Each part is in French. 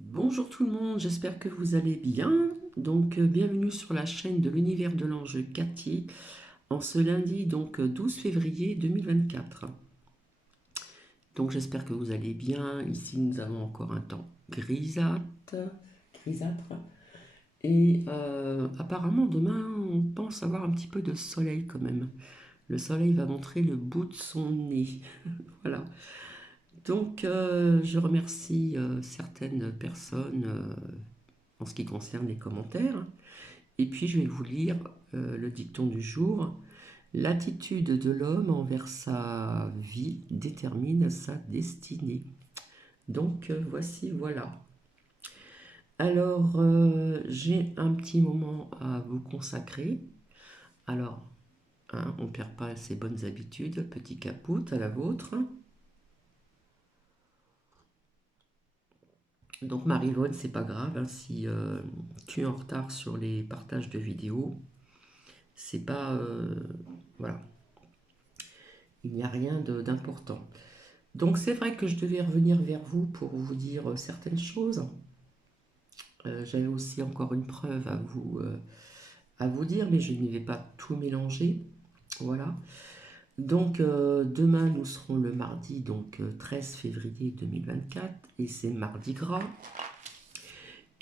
Bonjour tout le monde, j'espère que vous allez bien. Bienvenue sur la chaîne de l'univers de l'ange Cathy en ce lundi 12 février 2024. Donc j'espère que vous allez bien. Ici nous avons encore un temps grisâtre. Apparemment demain on pense avoir un petit peu de soleil quand même. Le soleil va montrer le bout de son nez. Voilà. Je remercie certaines personnes en ce qui concerne les commentaires. Et puis je vais vous lire le dicton du jour. L'attitude de l'homme envers sa vie détermine sa destinée. Voici, voilà. J'ai un petit moment à vous consacrer. Alors, hein, on ne perd pas ses bonnes habitudes. Petit capoute à la vôtre. Donc Marie-Laune, c'est pas grave hein, si tu es en retard sur les partages de vidéos. C'est pas... voilà, il n'y a rien d'important. Donc c'est vrai que je devais revenir vers vous pour vous dire certaines choses. J'avais aussi encore une preuve à vous dire, mais je ne vais pas tout mélanger. Voilà. Demain, nous serons le mardi 13 février 2024 et c'est mardi gras.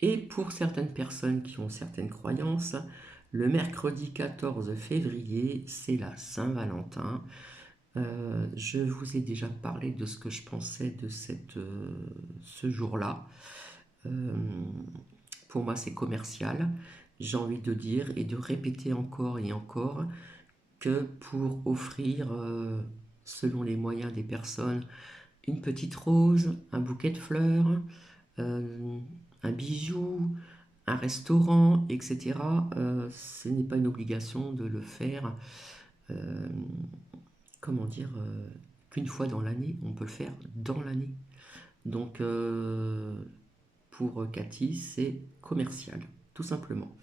Et pour certaines personnes qui ont certaines croyances, le mercredi 14 février, c'est la Saint-Valentin. Je vous ai déjà parlé de ce que je pensais de ce jour-là. Euh, pour moi, c'est commercial. J'ai envie de dire et de répéter encore et encore que pour offrir, selon les moyens des personnes, une petite rose, un bouquet de fleurs, euh, un bijou, un restaurant, etc., ce n'est pas une obligation de le faire, euh, comment dire, qu'une fois dans l'année. On peut le faire dans l'année. Donc, pour Cathy, c'est commercial, tout simplement.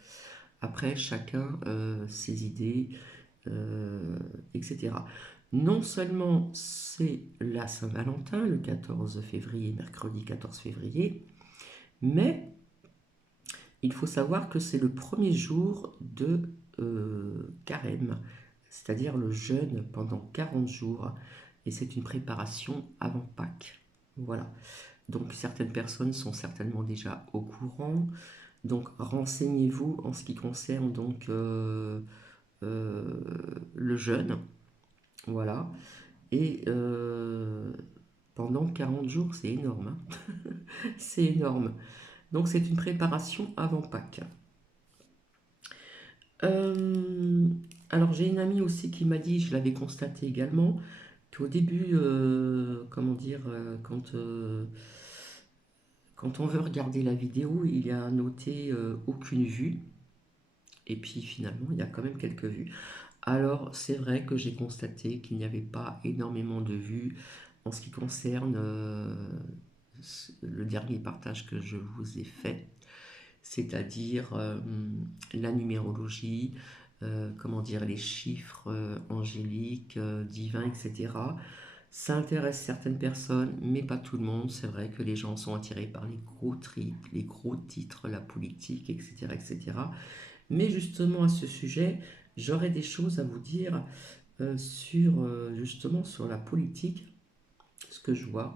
Après, chacun ses idées, etc. Non seulement c'est la Saint-Valentin, le 14 février, mercredi 14 février, mais il faut savoir que c'est le premier jour de carême, c'est-à-dire le jeûne pendant 40 jours, et c'est une préparation avant Pâques. Voilà. Donc certaines personnes sont certainement déjà au courant. Donc renseignez-vous en ce qui concerne euh, le jeûne. Voilà. Et pendant 40 jours, c'est énorme, hein. C'est énorme. Donc c'est une préparation avant Pâques. Euh, alors j'ai une amie aussi qui m'a dit, je l'avais constaté également, qu'au début, comment dire, quand on veut regarder la vidéo, il y a noté aucune vue. Et puis finalement, il y a quand même quelques vues. Alors c'est vrai que j'ai constaté qu'il n'y avait pas énormément de vues en ce qui concerne le dernier partage que je vous ai fait, c'est-à-dire la numérologie, comment dire, les chiffres angéliques, divins, etc. Ça intéresse certaines personnes, mais pas tout le monde. C'est vrai que les gens sont attirés par les gros titres, la politique, etc., etc. Mais justement à ce sujet, j'aurais des choses à vous dire justement sur la politique, ce que je vois.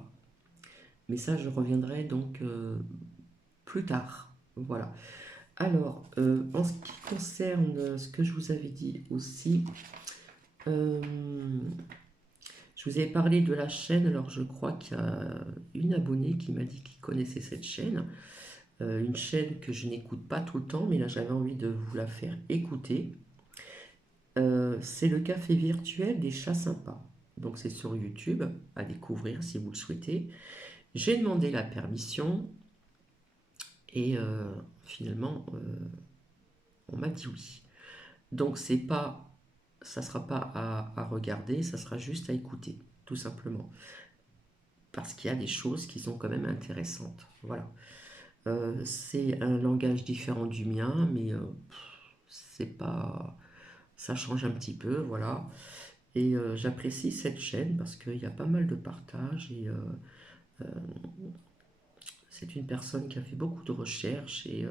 Mais ça, je reviendrai plus tard. Voilà. En ce qui concerne ce que je vous avais dit aussi, euh, je vous avais parlé de la chaîne. Alors, je crois qu'il y a une abonnée qui m'a dit qu'il connaissait cette chaîne. Une chaîne que je n'écoute pas tout le temps, mais là, j'avais envie de vous la faire écouter. C'est le café virtuel des chats sympas. Donc, c'est sur YouTube, à découvrir si vous le souhaitez. J'ai demandé la permission et finalement, on m'a dit oui. Donc c'est pas, ça sera pas à regarder, ça sera juste à écouter, tout simplement. Parce qu'il y a des choses qui sont quand même intéressantes. Voilà. C'est un langage différent du mien, mais c'est pas, ça change un petit peu, voilà. Et j'apprécie cette chaîne parce qu'il y a pas mal de partages et c'est une personne qui a fait beaucoup de recherches et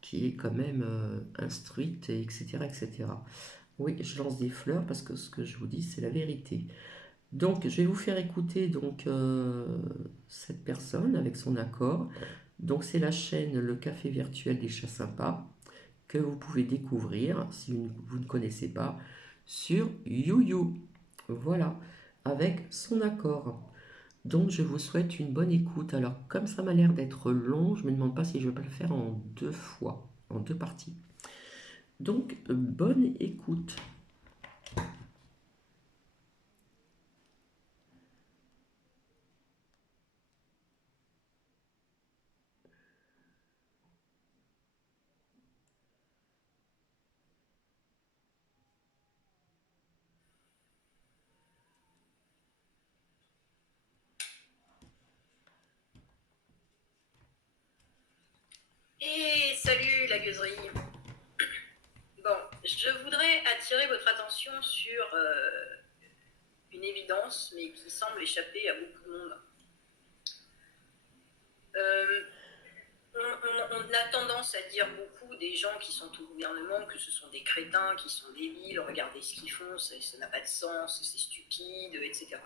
qui est quand même instruite, etc., etc. Oui, je lance des fleurs parce que ce que je vous dis, c'est la vérité. Donc, je vais vous faire écouter donc cette personne avec son accord. Donc, c'est la chaîne Le Café Virtuel des Chats Sympas que vous pouvez découvrir si vous ne connaissez pas sur YouYou. Voilà, avec son accord. Donc, je vous souhaite une bonne écoute. Alors, comme ça m'a l'air d'être long, je me demande pas si je vais pas le faire en deux fois, en deux parties. Donc, bonne écoute. Et salut la gueuserie. Bon, je voudrais attirer votre attention sur une évidence, mais qui semble échapper à beaucoup de monde. Euh, on a tendance à dire beaucoup des gens qui sont au gouvernement que ce sont des crétins, qui sont débiles, regardez ce qu'ils font, ça n'a pas de sens, c'est stupide, etc.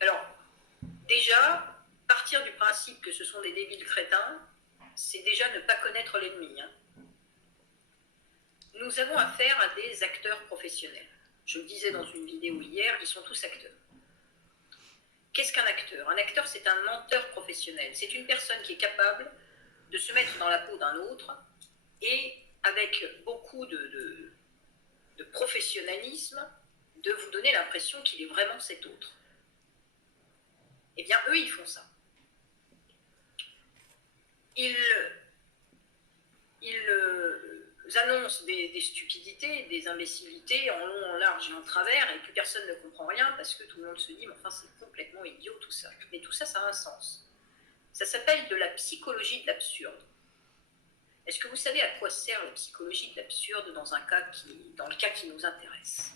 Alors, déjà, partir du principe que ce sont des débiles crétins, c'est déjà ne pas connaître l'ennemi. Hein. Nous avons affaire à des acteurs professionnels. Je le disais dans une vidéo hier, ils sont tous acteurs. Qu'est-ce qu'un acteur? Un acteur, c'est un menteur professionnel. C'est une personne qui est capable de se mettre dans la peau d'un autre et, avec beaucoup de professionnalisme, de vous donner l'impression qu'il est vraiment cet autre. Eh bien, eux, ils font ça. Ils annoncent des stupidités, des imbécilités en long, en large et en travers, et plus personne ne comprend rien parce que tout le monde se dit, mais enfin, c'est complètement idiot tout ça. Mais tout ça, ça a un sens. Ça s'appelle de la psychologie de l'absurde. Est-ce que vous savez à quoi sert la psychologie de l'absurde dans le cas qui nous intéresse?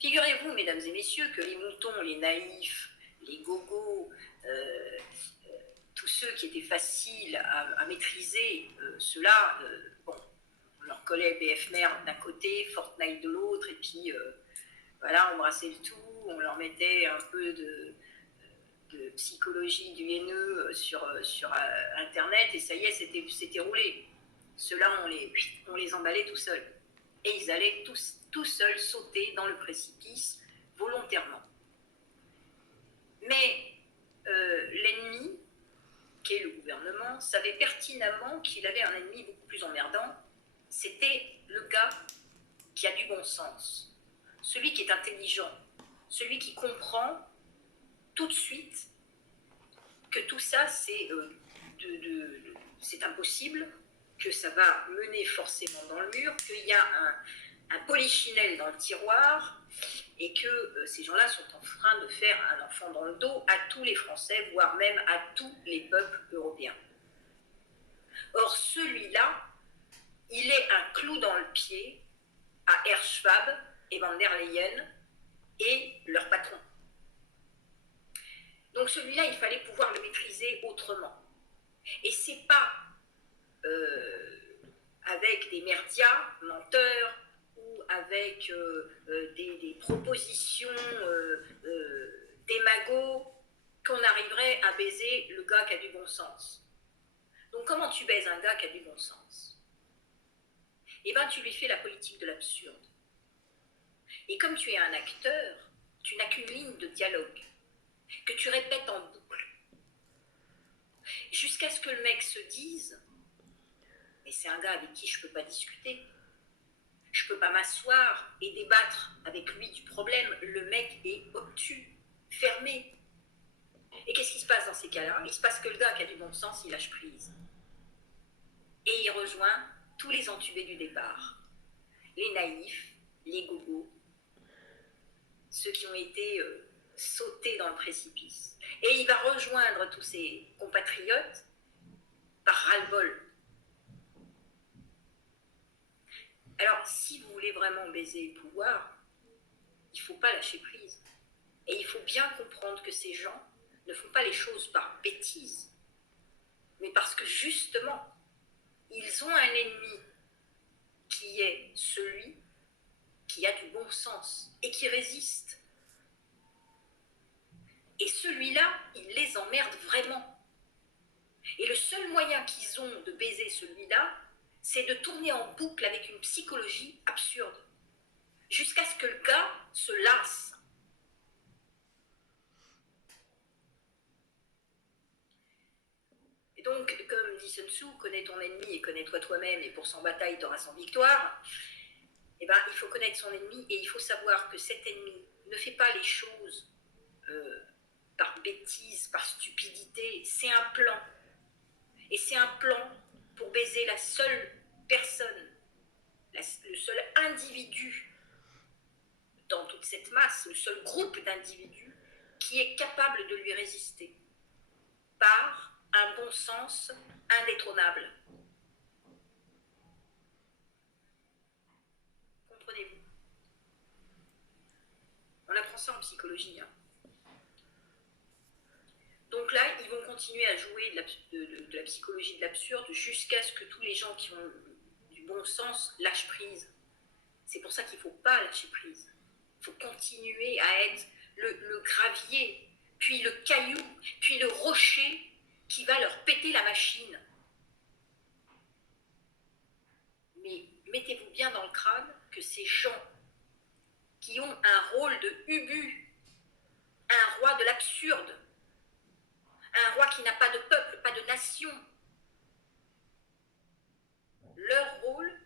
Figurez-vous, mesdames et messieurs, que les moutons, les naïfs, les gogos, tous ceux qui étaient faciles à maîtriser, ceux-là, bon, on leur collait BFMer d'un côté, Fortnite de l'autre, et puis voilà, on brassait le tout, on leur mettait un peu de psychologie du haineux sur Internet, et ça y est, c'était roulé. Ceux-là, on les emballait tout seuls. Et ils allaient tout seuls sauter dans le précipice volontairement. Mais l'ennemi, qui est le gouvernement, savait pertinemment qu'il avait un ennemi beaucoup plus emmerdant. C'était le gars qui a du bon sens, celui qui est intelligent, celui qui comprend tout de suite que tout ça, c'est impossible, que ça va mener forcément dans le mur, qu'il y a un polichinelle dans le tiroir, et que ces gens-là sont en train de faire un enfant dans le dos à tous les Français, voire même à tous les peuples européens. Or, celui-là, il est un clou dans le pied à Herr Schwab et Van der Leyen et leur patron. Donc celui-là, il fallait pouvoir le maîtriser autrement. Et c'est pas avec des merdias menteurs ou avec des propositions démagogues qu'on arriverait à baiser le gars qui a du bon sens. Donc comment tu baises un gars qui a du bon sens? Eh bien, tu lui fais la politique de l'absurde. Et comme tu es un acteur, tu n'as qu'une ligne de dialogue que tu répètes en boucle, jusqu'à ce que le mec se dise, mais c'est un gars avec qui je ne peux pas discuter, je ne peux pas m'asseoir et débattre avec lui du problème, le mec est obtus, fermé. Et qu'est-ce qui se passe dans ces cas-là? Il se passe que le gars qui a du bon sens, il lâche prise. Et il rejoint tous les entubés du départ, les naïfs, les gogos, ceux qui ont été sautés dans le précipice. Et il va rejoindre tous ses compatriotes par ras-le-bol. Alors, si vous voulez vraiment baiser le pouvoir, il ne faut pas lâcher prise. Et il faut bien comprendre que ces gens ne font pas les choses par bêtise, mais parce que justement, ils ont un ennemi qui est celui qui a du bon sens et qui résiste. Et celui-là, il les emmerde vraiment. Et le seul moyen qu'ils ont de baiser celui-là, c'est de tourner en boucle avec une psychologie absurde, jusqu'à ce que le gars se lasse. Et donc, comme dit Sun Tzu, connais ton ennemi et connais-toi toi-même, et pour 100 batailles, t'auras 100 victoires. Eh ben, il faut connaître son ennemi, et il faut savoir que cet ennemi ne fait pas les choses par bêtise, par stupidité, c'est un plan. Et c'est un plan pour baiser la seule personne, le seul individu dans toute cette masse, le seul groupe d'individus qui est capable de lui résister par un bon sens indétrônable. Comprenez-vous? On apprend ça en psychologie. Hein. Donc là, ils vont continuer à jouer de la psychologie de l'absurde jusqu'à ce que tous les gens qui ont du bon sens lâchent prise. C'est pour ça qu'il ne faut pas lâcher prise. Il faut continuer à être le gravier, puis le caillou, puis le rocher qui va leur péter la machine. Mais mettez-vous bien dans le crâne que ces gens qui ont un rôle de Ubu, un roi de l'absurde, un roi qui n'a pas de peuple, pas de nation, leur rôle,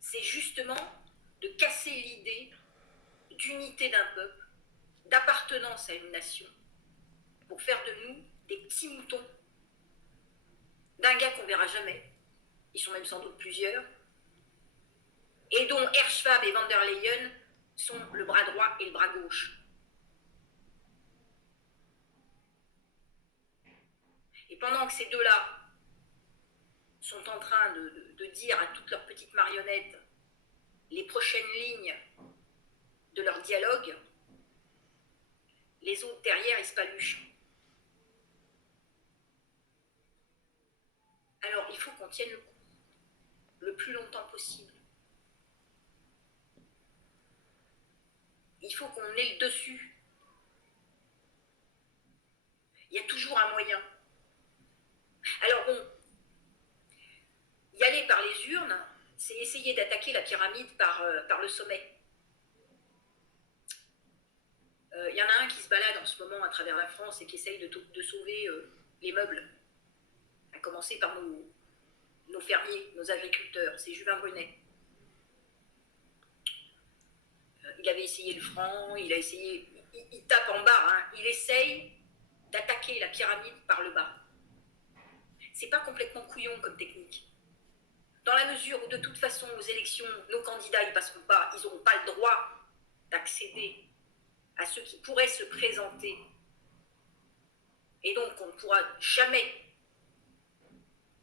c'est justement de casser l'idée d'unité d'un peuple, d'appartenance à une nation, pour faire de nous des petits moutons d'un gars qu'on verra jamais, ils sont même sans doute plusieurs, et dont Herschfab et van der Leyen sont le bras droit et le bras gauche. Et pendant que ces deux-là sont en train de dire à toutes leurs petites marionnettes les prochaines lignes de leur dialogue, les autres derrière, ils se paluchent. Alors, il faut qu'on tienne le coup le plus longtemps possible. Il faut qu'on ait le dessus. Il y a toujours un moyen. Alors bon, y aller par les urnes, c'est essayer d'attaquer la pyramide par le sommet. Y en a un qui se balade en ce moment à travers la France et qui essaye de sauver les meubles, à commencer par nos fermiers, nos agriculteurs, c'est Juvin Brunet. Il avait essayé le franc, il a essayé, il tape en bas, hein, il essaye d'attaquer la pyramide par le bas. C'est pas complètement couillon comme technique. Dans la mesure où de toute façon aux élections, nos candidats ils passeront pas, ils n'auront pas le droit d'accéder à ceux qui pourraient se présenter. Et donc on ne pourra jamais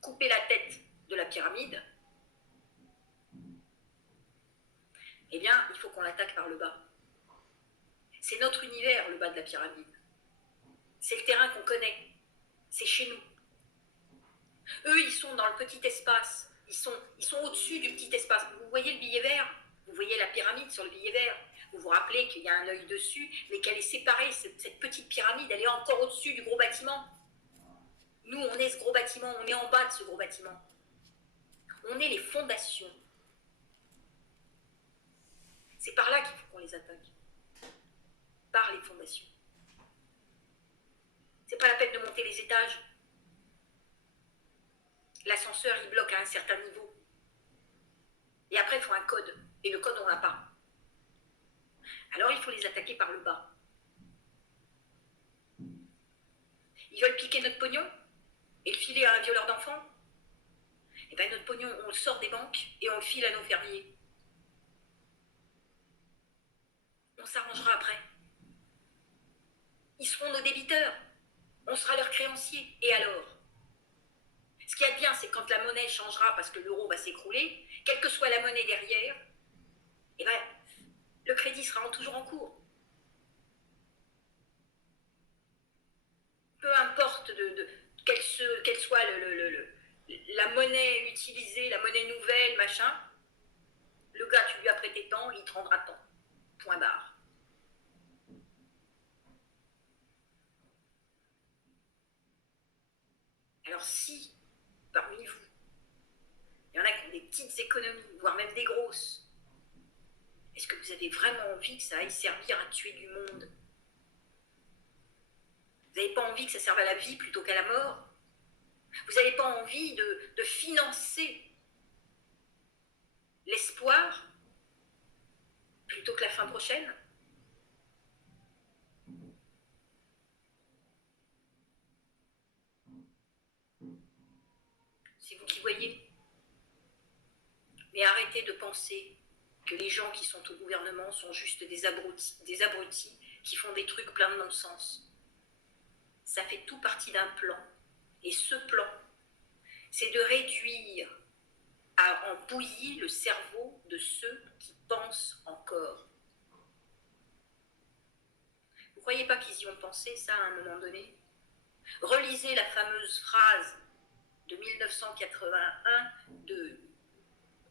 couper la tête de la pyramide. Eh bien, il faut qu'on l'attaque par le bas. C'est notre univers, le bas de la pyramide. C'est le terrain qu'on connaît. C'est chez nous. Eux, ils sont dans le petit espace. Ils sont au-dessus du petit espace. Vous voyez le billet vert? Vous voyez la pyramide sur le billet vert? Vous vous rappelez qu'il y a un œil dessus, mais qu'elle est séparée. Cette petite pyramide, elle est encore au-dessus du gros bâtiment. Nous, on est ce gros bâtiment. On est en bas de ce gros bâtiment. On est les fondations. C'est par là qu'il faut qu'on les attaque. Par les fondations. C'est pas la peine de monter les étages. L'ascenseur, il bloque à un certain niveau. Et après, il faut un code. Et le code, on l'a pas. Alors, il faut les attaquer par le bas. Ils veulent piquer notre pognon et le filer à un violeur d'enfants. Et bien, notre pognon, on le sort des banques et on le file à nos fermiers. On s'arrangera après. Ils seront nos débiteurs. On sera leurs créanciers. Et alors? Ce qu'il y a de bien, c'est quand la monnaie changera parce que l'euro va s'écrouler, quelle que soit la monnaie derrière, eh ben, le crédit sera toujours en cours. fois la monnaie utilisée, la monnaie nouvelle, machin. Le gars, tu lui as prêté tant, il te rendra tant. Point barre. Alors si, parmi vous, il y en a qui ont des petites économies, voire même des grosses, est-ce que vous avez vraiment envie que ça aille servir à tuer du monde? Vous n'avez pas envie que ça serve à la vie plutôt qu'à la mort? Vous n'avez pas envie de financer l'espoir plutôt que la fin prochaine? C'est vous qui voyez. Mais arrêtez de penser que les gens qui sont au gouvernement sont juste des abrutis qui font des trucs plein de non-sens. Ça fait tout partie d'un plan. Et ce plan, c'est de réduire en bouillie le cerveau de ceux qui pensent encore. Vous ne croyez pas qu'ils y ont pensé, ça, à un moment donné? Relisez la fameuse phrase de 1981,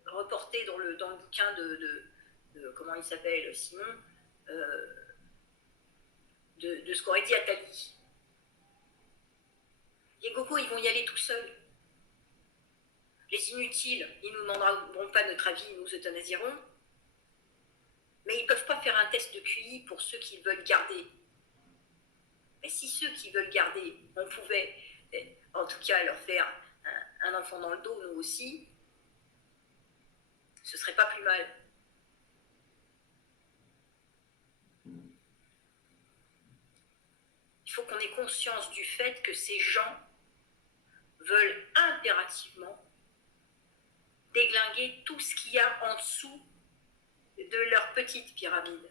reportée dans le bouquin de comment il s'appelle, Simon, de ce qu'aurait dit Attali. Les gogos, ils vont y aller tout seuls. Les inutiles, ils ne nous demanderont pas notre avis, ils nous euthanasieront. Mais ils ne peuvent pas faire un test de QI pour ceux qui veulent garder. Mais si ceux qui veulent garder, on pouvait, en tout cas, leur faire un enfant dans le dos, nous aussi, ce serait pas plus mal. Il faut qu'on ait conscience du fait que ces gens veulent impérativement déglinguer tout ce qu'il y a en dessous de leur petite pyramide.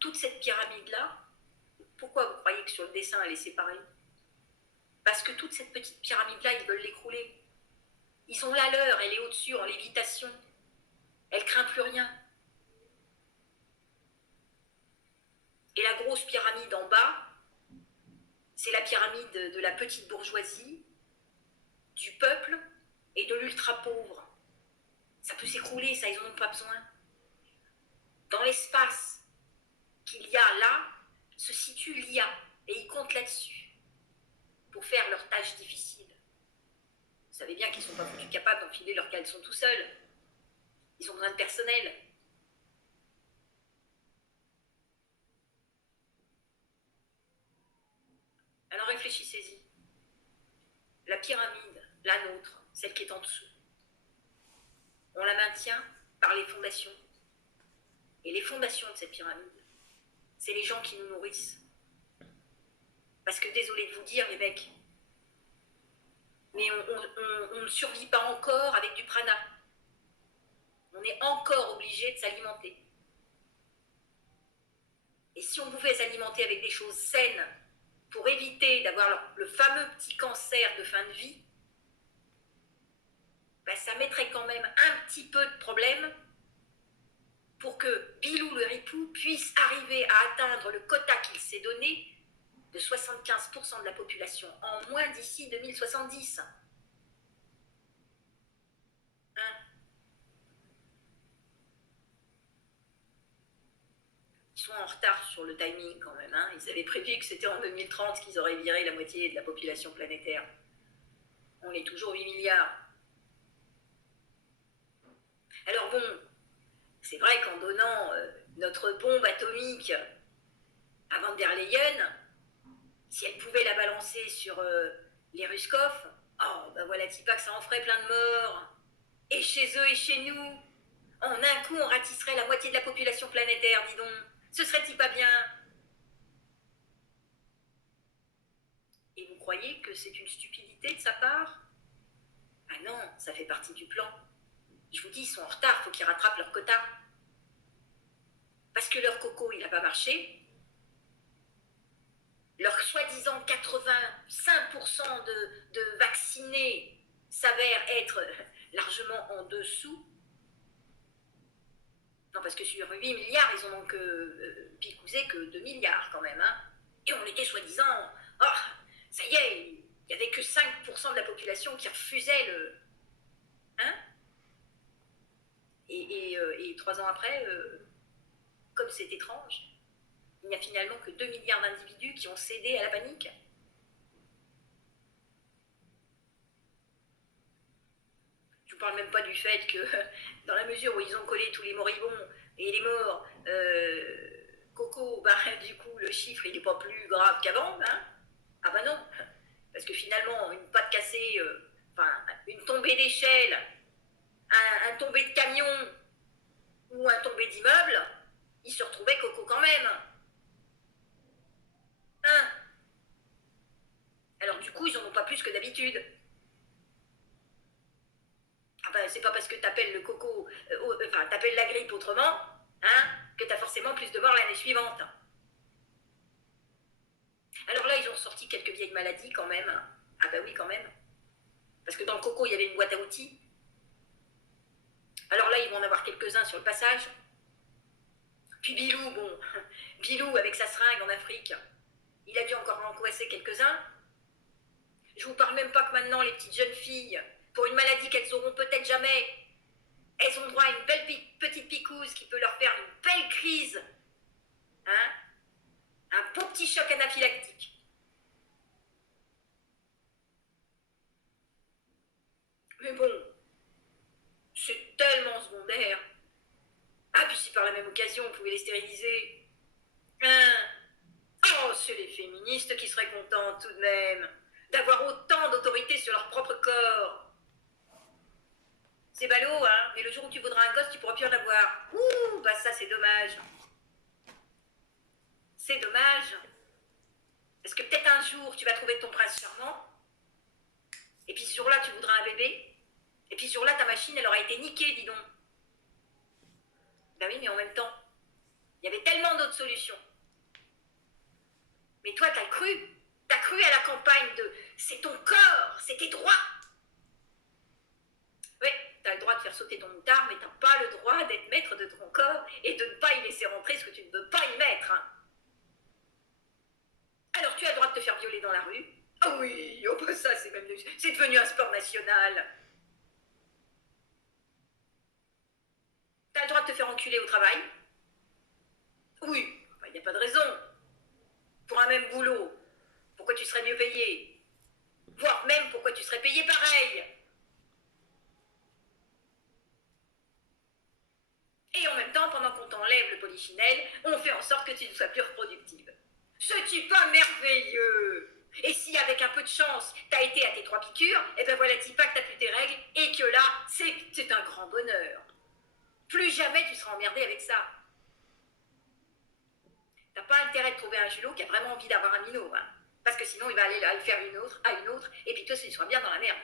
Toute cette pyramide-là, pourquoi vous croyez que sur le dessin elle est séparée? Parce que toute cette petite pyramide-là, ils veulent l'écrouler. Ils ont la leur, elle est au-dessus, en lévitation. Elle craint plus rien. Et la grosse pyramide en bas, c'est la pyramide de la petite bourgeoisie, du peuple et de l'ultra-pauvre. Ça peut s'écrouler, ça, ils n'en ont pas besoin. Dans l'espace qu'il y a là, se situe l'IA, et ils comptent là-dessus pour faire leurs tâches difficiles. Vous savez bien qu'ils ne sont pas foutus capables d'enfiler leurs caleçons tout seuls. Ils ont besoin de personnel. Alors réfléchissez-y. La pyramide, la nôtre, celle qui est en dessous, on la maintient par les fondations. Et les fondations de cette pyramide, c'est les gens qui nous nourrissent. Parce que, désolé de vous dire, les mecs, mais on ne survit pas encore avec du prana. On est encore obligé de s'alimenter. Et si on pouvait s'alimenter avec des choses saines pour éviter d'avoir le fameux petit cancer de fin de vie, ben ça mettrait quand même un petit peu de problème pour que Bilou le ripou puisse arriver à atteindre le quota qu'il s'est donné de 75% de la population en moins d'ici 2070. Hein? Ils sont en retard sur le timing quand même. Hein? Ils avaient prévu que c'était en 2030 qu'ils auraient viré la moitié de la population planétaire. On est toujours 8 milliards. Alors bon, c'est vrai qu'en donnant notre bombe atomique à Van der Leyen, si elle pouvait la balancer sur les Ruskov, oh, ben voilà, dis pas que ça en ferait plein de morts. Et chez eux et chez nous. En un coup, on ratisserait la moitié de la population planétaire, dis donc. Ce serait-il pas bien? Et vous croyez que c'est une stupidité de sa part? Ah non, ça fait partie du plan. Je vous dis, ils sont en retard, il faut qu'ils rattrapent leur quota. Parce que leur coco, il n'a pas marché. Leur soi-disant 85% de vaccinés s'avère être largement en dessous. Non, parce que sur 8 milliards, ils en ont picousé que 2 milliards quand même. Hein. Et on était soi-disant, oh, ça y est, il n'y avait que 5% 50% de la population qui refusait le... Hein? Et 3 ans après, comme c'est étrange, il n'y a finalement que 2 milliards d'individus qui ont cédé à la panique. Je ne vous parle même pas du fait que, dans la mesure où ils ont collé tous les moribonds et les morts, Coco, bah, du coup, le chiffre, il n'est pas plus grave qu'avant. Hein? Ah bah non, parce que finalement, une patte cassée, une tombée d'échelle, un tombé de camion ou un tombé d'immeuble, il se retrouvait Coco quand même. Hein? Alors du coup, ils n'en ont pas plus que d'habitude. Ah ben, c'est pas parce que t'appelles le coco, t'appelles la grippe autrement, hein, que t'as forcément plus de morts l'année suivante. Alors là, ils ont sorti quelques vieilles maladies quand même. Ah ben oui, quand même. Parce que dans le coco, il y avait une boîte à outils. Alors là, ils vont en avoir quelques-uns sur le passage. Puis Bilou, bon, Bilou avec sa seringue en Afrique, il a dû encore en coincer quelques-uns. Je vous parle même pas que maintenant, les petites jeunes filles, pour une maladie qu'elles auront peut-être jamais, elles ont droit à une belle petite picouse qui peut leur faire une belle crise. Hein? Un beau petit choc anaphylactique. Mais bon, c'est tellement secondaire. Ah, puis si par la même occasion, on pouvait les stériliser. Hein? Oh, c'est les féministes qui seraient contentes tout de même d'avoir autant d'autorité sur leur propre corps. C'est ballot, hein, mais le jour où tu voudras un gosse, tu pourras plus en avoir. Ouh, bah ça, c'est dommage. C'est dommage. Parce que peut-être un jour, tu vas trouver ton prince charmant, et puis ce jour-là, tu voudras un bébé, et puis ce jour-là, ta machine, elle aura été niquée, dis donc. Ben oui, mais en même temps, il y avait tellement d'autres solutions. Mais toi, t'as cru. T'as cru à la campagne de « c'est ton corps, c'est tes droits ». Oui, t'as le droit de faire sauter ton moutard, mais t'as pas le droit d'être maître de ton corps et de ne pas y laisser rentrer ce que tu ne veux pas y mettre. Hein. Alors tu as le droit de te faire violer dans la rue. Ah oui, oh bah ça c'est devenu un sport national. T'as le droit de te faire enculer au travail. Oui, il n'y a pas de raison. Pour un même boulot, pourquoi tu serais mieux payé? Voire même pourquoi tu serais payé pareil? Et en même temps, pendant qu'on t'enlève le polychinelle, on fait en sorte que tu ne sois plus reproductible. C'est-tu pas merveilleux? Et si avec un peu de chance, t'as été à tes 3 piqûres, et ben voilà, dis pas que t'as plus tes règles, et que là, c'est un grand bonheur. Plus jamais tu seras emmerdé avec ça. T'as pas intérêt de trouver un julot qui a vraiment envie d'avoir un minot, hein. Parce que sinon, il va aller le faire à une autre, et puis toi, tu seras bien dans la merde.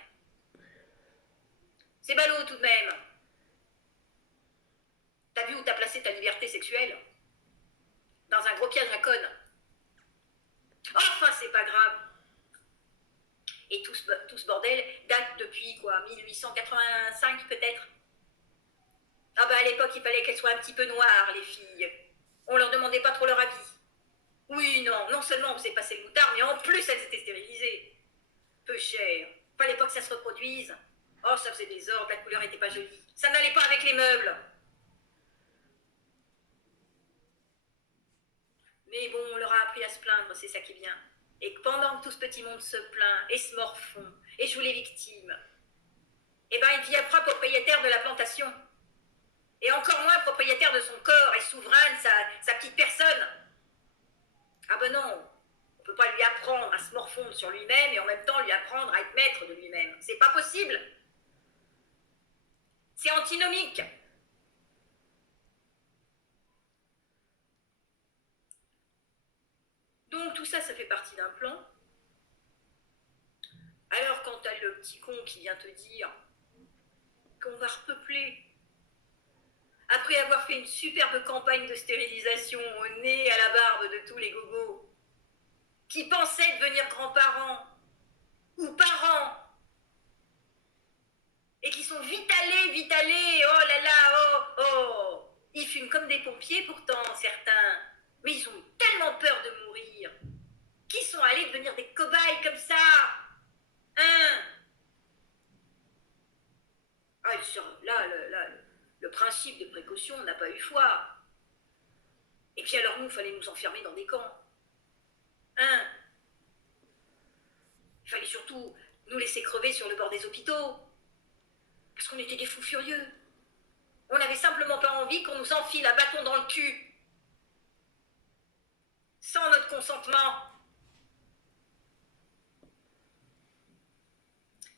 C'est ballot tout de même. T'as vu où t'as placé ta liberté sexuelle? Dans un gros piège à conne. Enfin, c'est pas grave. Et tout ce bordel date depuis quoi, 1885 peut-être? Ah bah à l'époque, il fallait qu'elles soient un petit peu noires, les filles. On leur demandait pas trop leur avis. Oui, non seulement on faisait passer le moutard, mais en plus elles étaient stérilisées. Peu cher. Fallait pas que ça se reproduise. Oh, ça faisait des ordres, la couleur était pas jolie. Ça n'allait pas avec les meubles. Mais bon, on leur a appris à se plaindre, c'est ça qui est bien. Et pendant que tout ce petit monde se plaint et se morfond et joue les victimes, eh ben il deviendra propriétaire de la plantation. Et encore moins propriétaire de son corps et souverain de sa petite personne. Ah ben non, on ne peut pas lui apprendre à se morfondre sur lui-même et en même temps lui apprendre à être maître de lui-même. C'est pas possible. C'est antinomique. Donc tout ça, ça fait partie d'un plan. Alors quand t'as le petit con qui vient te dire qu'on va repeupler, après avoir fait une superbe campagne de stérilisation au nez et à la barbe de tous les gogos, qui pensaient devenir grands-parents ou parents, et qui sont vite allés, oh là là, oh, ils fument comme des pompiers pourtant, certains, mais ils ont eu tellement peur de mourir, qu'ils sont allés devenir des cobayes comme ça, hein? voilà, le principe de précaution n'a pas eu foi. Et puis alors nous, il fallait nous enfermer dans des camps. Hein? Il fallait surtout nous laisser crever sur le bord des hôpitaux. Parce qu'on était des fous furieux. On n'avait simplement pas envie qu'on nous enfile un bâton dans le cul. Sans notre consentement.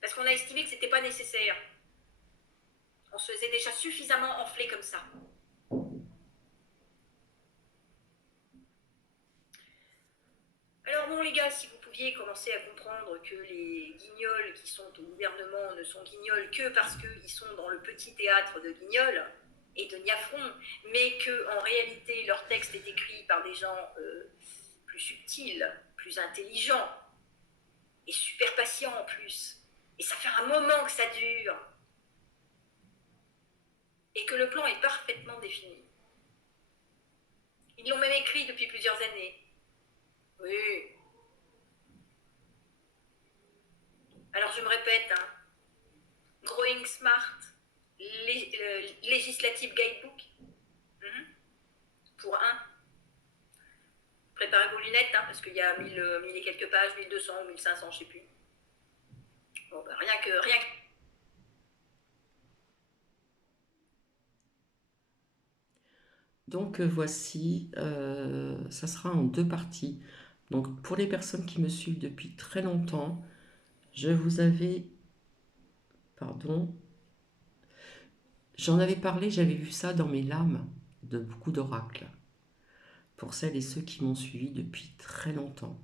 Parce qu'on a estimé que c'était pas nécessaire. On se faisait déjà suffisamment enfler comme ça. Alors bon les gars, si vous pouviez commencer à comprendre que les guignols qui sont au gouvernement ne sont guignols que parce qu'ils sont dans le petit théâtre de Guignol et de Niafron, mais qu'en réalité leur texte est écrit par des gens plus subtils, plus intelligents et super patients en plus. Et ça fait un moment que ça dure. Et que le plan est parfaitement défini. Ils l'ont même écrit depuis plusieurs années. Oui. Alors je me répète, hein. Growing Smart, Legislative Guidebook, pour un. Préparez vos lunettes, hein, parce qu'il y a 1000 et quelques pages, 1200 ou 1500, je ne sais plus. Bon, ben, rien que... Donc voici, ça sera en deux parties. Donc pour les personnes qui me suivent depuis très longtemps, je vous avais, pardon, j'en avais parlé, j'avais vu ça dans mes lames de beaucoup d'oracles. Pour celles et ceux qui m'ont suivi depuis très longtemps.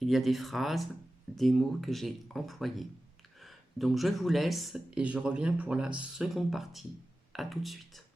Il y a des phrases, des mots que j'ai employés. Donc je vous laisse et je reviens pour la seconde partie. À tout de suite.